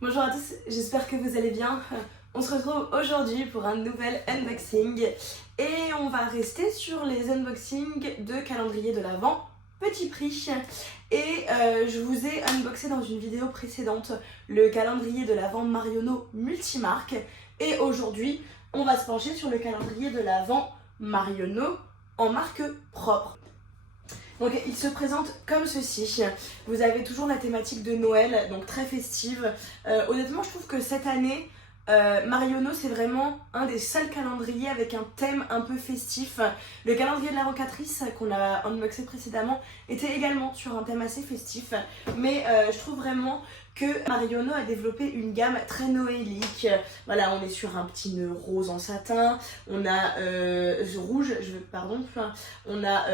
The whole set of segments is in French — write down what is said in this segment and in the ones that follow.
Bonjour à tous, j'espère que vous allez bien. On se retrouve aujourd'hui pour un nouvel unboxing et on va rester sur les unboxings de calendrier de l'Avent petit prix. Et je vous ai unboxé dans une vidéo précédente le calendrier de l'Avent Marionneau multimarque. Et aujourd'hui, on va se pencher sur le calendrier de l'Avent Marionneau en marque propre. Donc il se présente comme ceci. Vous avez toujours la thématique de Noël, donc très festive. Honnêtement, je trouve que cette année, Marionneau, c'est vraiment un des seuls calendriers avec un thème un peu festif. Le calendrier de l'Avent Catrice qu'on a unboxé précédemment était également sur un thème assez festif. Mais je trouve vraiment que Marionneau a développé une gamme très noélique. Voilà, on est sur un petit nœud rose en satin, on a on a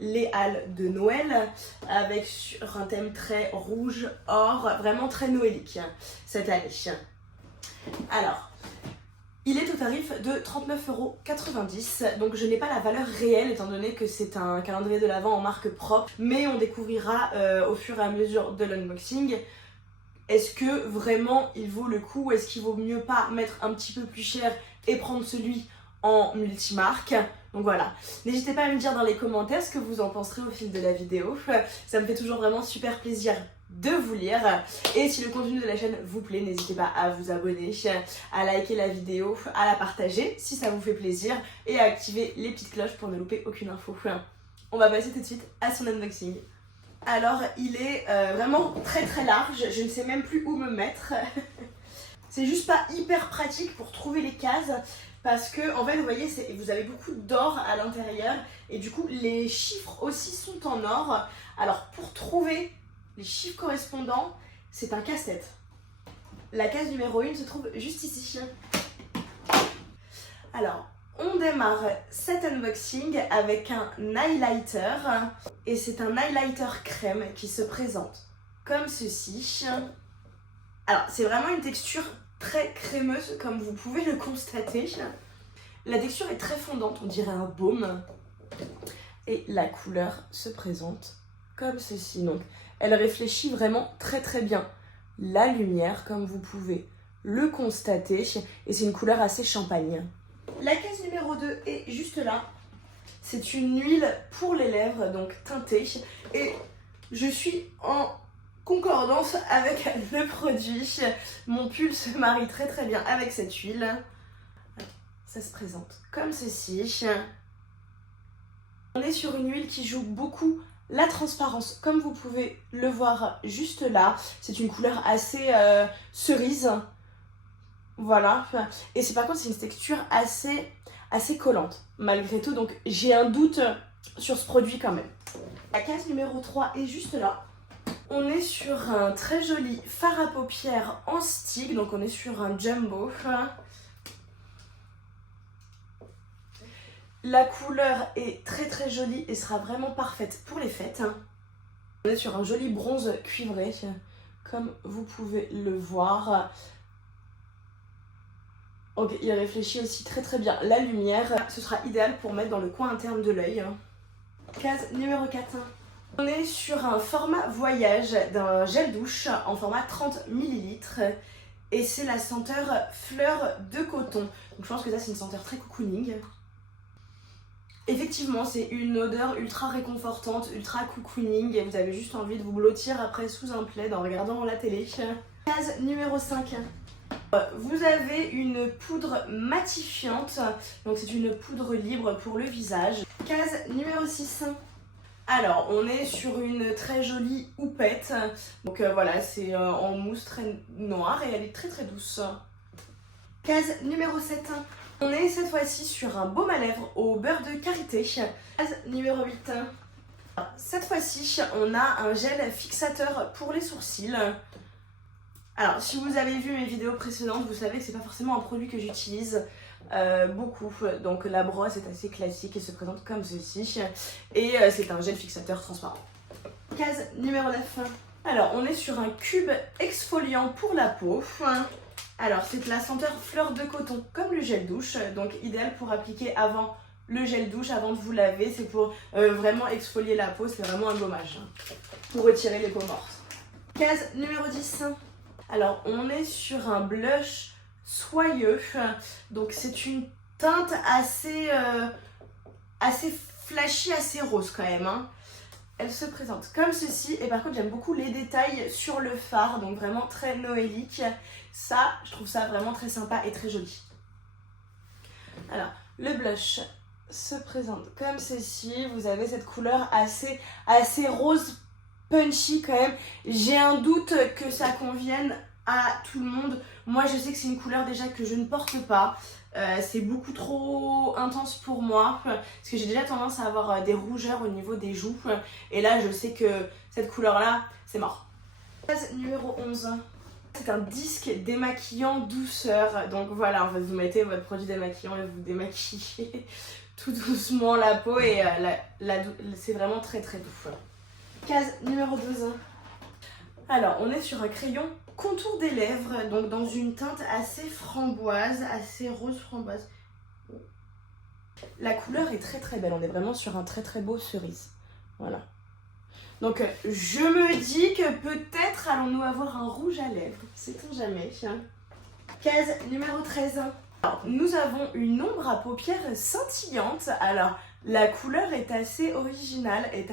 les halles de Noël avec sur un thème très rouge, or, vraiment très noélique cette année. Alors, il est au tarif de 39,90 €, donc je n'ai pas la valeur réelle étant donné que c'est un calendrier de l'Avent en marque propre, mais on découvrira au fur et à mesure de l'unboxing. Est-ce que vraiment il vaut le coup ou est-ce qu'il vaut mieux pas mettre un petit peu plus cher et prendre celui en multimarque? Donc voilà, n'hésitez pas à me dire dans les commentaires ce que vous en penserez au fil de la vidéo. Ça me fait toujours vraiment super plaisir de vous lire. Et si le contenu de la chaîne vous plaît, n'hésitez pas à vous abonner, à liker la vidéo, à la partager si ça vous fait plaisir et à activer les petites cloches pour ne louper aucune info. On va passer tout de suite à son unboxing. Alors il est vraiment très très large, je ne sais même plus où me mettre. C'est juste pas hyper pratique pour trouver les cases parce que en fait vous voyez vous avez beaucoup d'or à l'intérieur et du coup les chiffres aussi sont en or. Alors pour trouver les chiffres correspondants, c'est un casse-tête. La case numéro 1 se trouve juste ici. Alors on démarre cet unboxing avec un highlighter et c'est un highlighter crème qui se présente comme ceci. Alors c'est vraiment une texture très crémeuse comme vous pouvez le constater. La texture est très fondante, on dirait un baume. Et la couleur se présente comme ceci. Donc elle réfléchit vraiment très très bien la lumière comme vous pouvez le constater. Et c'est une couleur assez champagne. La case numéro 2 est juste là. C'est une huile pour les lèvres, donc teintée. Et je suis en concordance avec le produit. Mon pull se marie très très bien avec cette huile. Ça se présente comme ceci. On est sur une huile qui joue beaucoup la transparence, comme vous pouvez le voir juste là. C'est une couleur assez cerise. Voilà. Et c'est par contre c'est une texture assez collante malgré tout. Donc j'ai un doute sur ce produit quand même. La case numéro 3 est juste là. On est sur un très joli fard à paupières en stick, donc on est sur un jumbo. La couleur est très très jolie et sera vraiment parfaite pour les fêtes. On est sur un joli bronze cuivré, comme vous pouvez le voir. Ok, il réfléchit aussi très très bien la lumière. Ce sera idéal pour mettre dans le coin interne de l'œil. Case numéro 4. On est sur un format voyage d'un gel douche en format 30 ml et c'est la senteur fleur de coton. Donc je pense que ça c'est une senteur très cocooning. Effectivement c'est une odeur ultra réconfortante, ultra cocooning et vous avez juste envie de vous blottir après sous un plaid en regardant la télé. Case numéro 5. Vous avez une poudre matifiante, donc c'est une poudre libre pour le visage. Case numéro 6. Alors, on est sur une très jolie houppette. Donc voilà, c'est en mousse très noire et elle est très très douce. Case numéro 7. On est cette fois-ci sur un baume à lèvres au beurre de karité. Case numéro 8. Cette fois-ci, on a un gel fixateur pour les sourcils. Alors, si vous avez vu mes vidéos précédentes, vous savez que c'est pas forcément un produit que j'utilise beaucoup. Donc la brosse est assez classique et se présente comme ceci. Et c'est un gel fixateur transparent. Case numéro 9. Alors, on est sur un cube exfoliant pour la peau. Alors, c'est la senteur fleur de coton, comme le gel douche. Donc, idéal pour appliquer avant le gel douche, avant de vous laver. C'est pour vraiment exfolier la peau. C'est vraiment un gommage pour retirer les peaux mortes. Case numéro 10. Alors on est sur un blush soyeux, donc c'est une teinte assez flashy, assez rose quand même, hein. Elle se présente comme ceci, et par contre j'aime beaucoup les détails sur le fard, donc vraiment très noélique. Ça, je trouve ça vraiment très sympa et très joli. Alors, le blush se présente comme ceci. Vous avez cette couleur assez rose punchy quand même. J'ai un doute que ça convienne à tout le monde. Moi, je sais que c'est une couleur déjà que je ne porte pas. C'est beaucoup trop intense pour moi parce que j'ai déjà tendance à avoir des rougeurs au niveau des joues. Et là, je sais que cette couleur-là, c'est mort. Base numéro 11. C'est un disque démaquillant douceur. Donc voilà, en fait, vous mettez votre produit démaquillant et vous démaquillez tout doucement la peau et c'est vraiment très très doux. Case numéro 12. Alors, on est sur un crayon contour des lèvres, donc dans une teinte assez framboise, assez rose framboise. La couleur est très très belle, on est vraiment sur un très très beau cerise. Voilà. Donc je me dis que peut-être allons-nous avoir un rouge à lèvres, sait-on jamais. Case numéro 13. Alors, nous avons une ombre à paupières scintillante. Alors la couleur est assez originale, est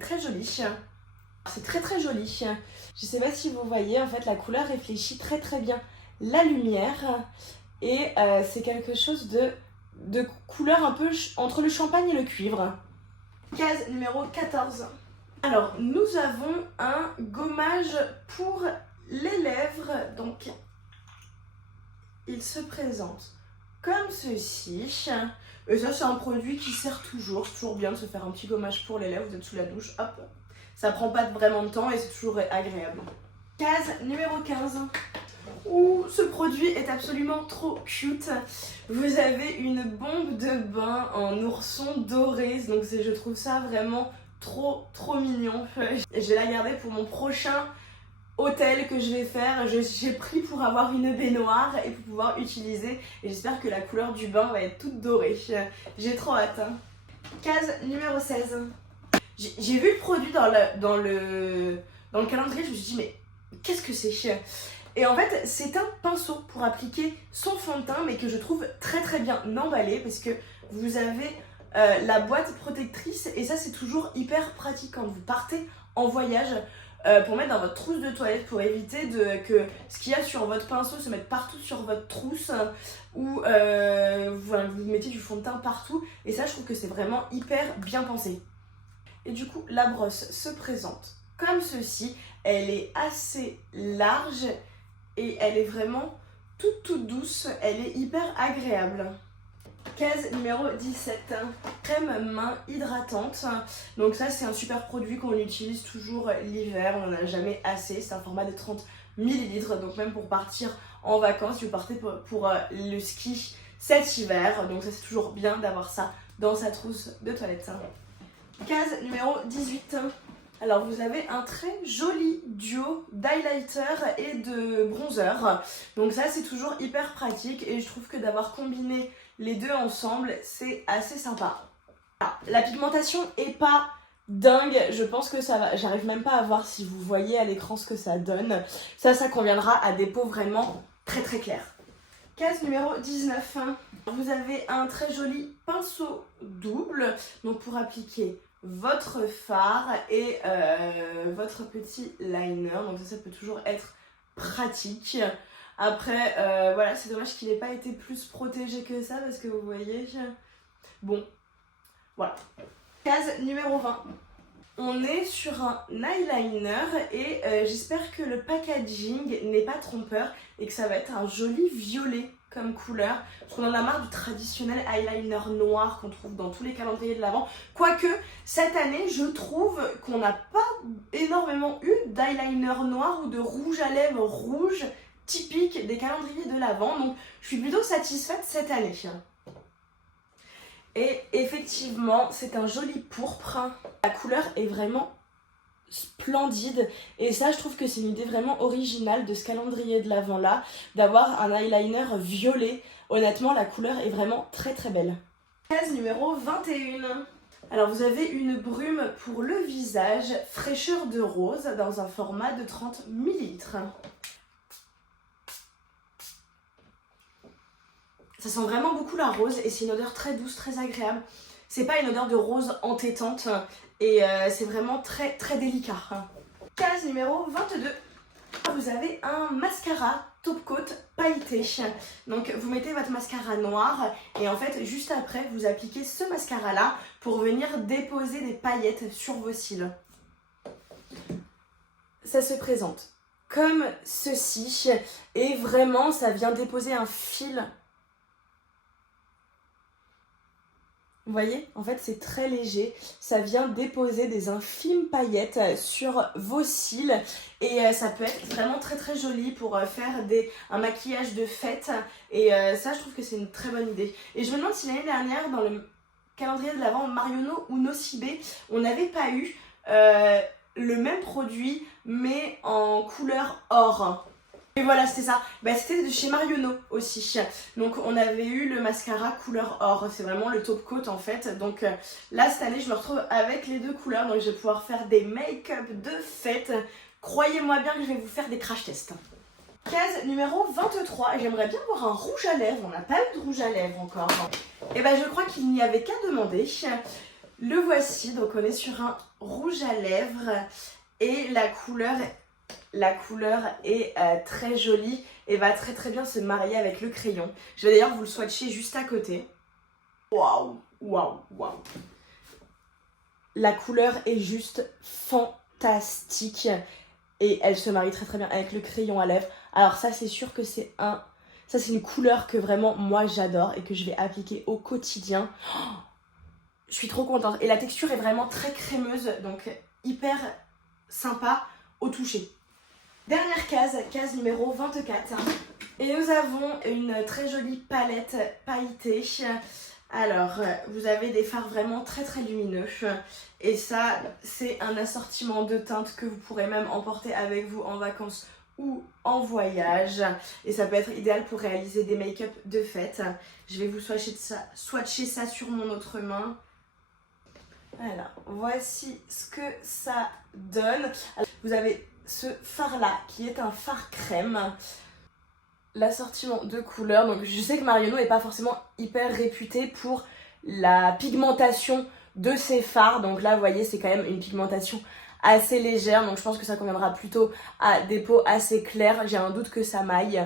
très jolie. C'est très très joli. Je sais pas si vous voyez, en fait la couleur réfléchit très très bien la lumière. Et c'est quelque chose de couleur un peu entre le champagne et le cuivre. Case numéro 14. Alors, nous avons un gommage pour les lèvres. Donc, il se présente comme ceci. Et ça, c'est un produit qui sert toujours. C'est toujours bien de se faire un petit gommage pour les lèvres. Vous êtes sous la douche, hop. Ça prend pas vraiment de temps et c'est toujours agréable. Case numéro 15. Ouh, ce produit est absolument trop cute. Vous avez une bombe de bain en ourson doré. Donc, je trouve ça vraiment trop mignon. Je vais la garder pour mon prochain hôtel que je vais faire. J'ai pris pour avoir une baignoire et pour pouvoir utiliser. Et j'espère que la couleur du bain va être toute dorée. J'ai trop hâte. Case numéro 16. J'ai vu le produit dans le calendrier. Je me suis dit mais qu'est-ce que c'est? Et en fait c'est un pinceau pour appliquer son fond de teint, mais que je trouve très très bien emballé parce que vous avez la boîte protectrice et ça c'est toujours hyper pratique quand vous partez en voyage pour mettre dans votre trousse de toilette pour éviter que ce qu'il y a sur votre pinceau se mette partout sur votre trousse ou vous mettez du fond de teint partout, et ça je trouve que c'est vraiment hyper bien pensé. Et du coup la brosse se présente comme ceci, elle est assez large et elle est vraiment toute douce, elle est hyper agréable. Case numéro 17, crème main hydratante. Donc ça c'est un super produit qu'on utilise toujours l'hiver, on n'en a jamais assez. C'est un format de 30 ml, donc même pour partir en vacances, si vous partez pour le ski cet hiver. Donc ça c'est toujours bien d'avoir ça dans sa trousse de toilette. Case numéro 18. Alors vous avez un très joli duo d'highlighter et de bronzer. Donc ça c'est toujours hyper pratique et je trouve que d'avoir combiné les deux ensemble c'est assez sympa. Alors, la pigmentation est pas dingue, je pense que ça va. J'arrive même pas à voir si vous voyez à l'écran ce que ça donne. Ça conviendra à des peaux vraiment très très claires. Case numéro 19. Vous avez un très joli pinceau double, donc pour appliquer votre fard et votre petit liner. Donc ça peut toujours être pratique. Après, voilà, c'est dommage qu'il n'ait pas été plus protégé que ça parce que vous voyez... Bon, voilà. Case numéro 20. On est sur un eyeliner et j'espère que le packaging n'est pas trompeur et que ça va être un joli violet comme couleur, parce qu'on en a marre du traditionnel eyeliner noir qu'on trouve dans tous les calendriers de l'Avent. Quoique, cette année, je trouve qu'on n'a pas énormément eu d'eyeliner noir ou de rouge à lèvres rouge typique des calendriers de l'Avent, donc je suis plutôt satisfaite cette année. Et effectivement, c'est un joli pourpre. La couleur est vraiment splendide et ça je trouve que c'est une idée vraiment originale de ce calendrier de l'Avent là, d'avoir un eyeliner violet. Honnêtement la couleur est vraiment très très belle. Case numéro 21. Alors vous avez une brume pour le visage, fraîcheur de rose dans un format de 30 ml. Ça sent vraiment beaucoup la rose et c'est une odeur très douce, très agréable. C'est pas une odeur de rose entêtante et c'est vraiment très très délicat. Case numéro 22. Vous avez un mascara top coat pailleté. Donc vous mettez votre mascara noir et en fait juste après vous appliquez ce mascara là pour venir déposer des paillettes sur vos cils. Ça se présente comme ceci et vraiment ça vient déposer un fil. Vous voyez, en fait c'est très léger, ça vient déposer des infimes paillettes sur vos cils et ça peut être vraiment très très joli pour faire un maquillage de fête et ça je trouve que c'est une très bonne idée. Et je me demande si l'année dernière dans le calendrier de l'Avent Marionneau ou Nocibé on n'avait pas eu le même produit mais en couleur or. Et voilà, c'était ça. C'était de chez Marionneau aussi. Donc on avait eu le mascara couleur or. C'est vraiment le top coat en fait. Donc là cette année je me retrouve avec les deux couleurs. Donc je vais pouvoir faire des make-up de fête. Croyez-moi bien que je vais vous faire des crash tests. Case numéro 23. Et j'aimerais bien avoir un rouge à lèvres. On n'a pas eu de rouge à lèvres encore. Et je crois qu'il n'y avait qu'à demander. Le voici. Donc on est sur un rouge à lèvres. Et la couleur est très jolie et va très très bien se marier avec le crayon. Je vais d'ailleurs vous le swatcher juste à côté. Waouh, waouh, waouh. La couleur est juste fantastique et elle se marie très très bien avec le crayon à lèvres. Alors ça c'est sûr que c'est une couleur que vraiment moi j'adore et que je vais appliquer au quotidien. Oh, je suis trop contente et la texture est vraiment très crémeuse donc hyper sympa au toucher. Dernière case numéro 24. Et nous avons une très jolie palette pailletée. Alors, vous avez des fards vraiment très très lumineux. Et ça, c'est un assortiment de teintes que vous pourrez même emporter avec vous en vacances ou en voyage. Et ça peut être idéal pour réaliser des make-up de fête. Je vais vous swatcher ça sur mon autre main. Voilà, voici ce que ça donne. Alors, vous avez ce fard là qui est un fard crème. L'assortiment de couleurs, donc je sais que Marionneau n'est pas forcément hyper réputé pour la pigmentation de ses fards. Donc là vous voyez c'est quand même une pigmentation assez légère. Donc je pense que ça conviendra plutôt à des peaux assez claires. J'ai un doute que ça maille.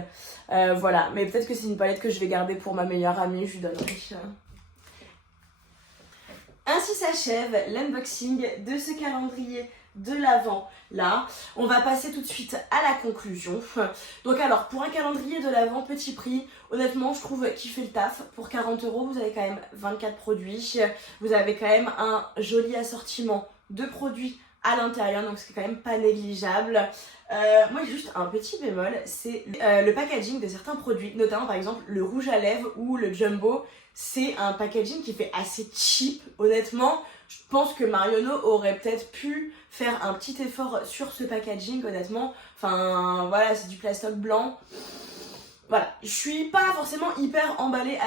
Voilà, mais peut-être que c'est une palette que je vais garder pour ma meilleure amie. Je lui donnerai. Ainsi s'achève l'unboxing de ce calendrier de l'Avent là. On va passer tout de suite à la conclusion. Donc alors pour un calendrier de l'Avent petit prix, honnêtement je trouve qu'il fait le taf. Pour 40 €, vous avez quand même 24 produits. Vous avez quand même un joli assortiment de produits à l'intérieur, donc c'est quand même pas négligeable. Moi j'ai juste un petit bémol, c'est le packaging de certains produits, notamment par exemple le rouge à lèvres ou le jumbo. C'est un packaging qui fait assez cheap, honnêtement. Je pense que Marionneau aurait peut-être pu faire un petit effort sur ce packaging, honnêtement. Enfin, voilà, c'est du plastoc blanc. Voilà, je suis pas forcément hyper emballée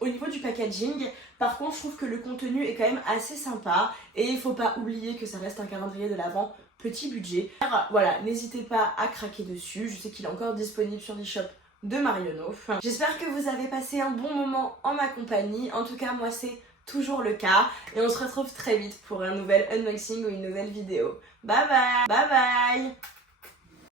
au niveau du packaging. Par contre, je trouve que le contenu est quand même assez sympa. Et il faut pas oublier que ça reste un calendrier de l'Avent petit budget. Alors, voilà, n'hésitez pas à craquer dessus. Je sais qu'il est encore disponible sur l'e-shop de Marionneau. J'espère que vous avez passé un bon moment en ma compagnie. En tout cas, moi, c'est toujours le cas. Et on se retrouve très vite pour un nouvel unboxing ou une nouvelle vidéo. Bye bye! Bye bye!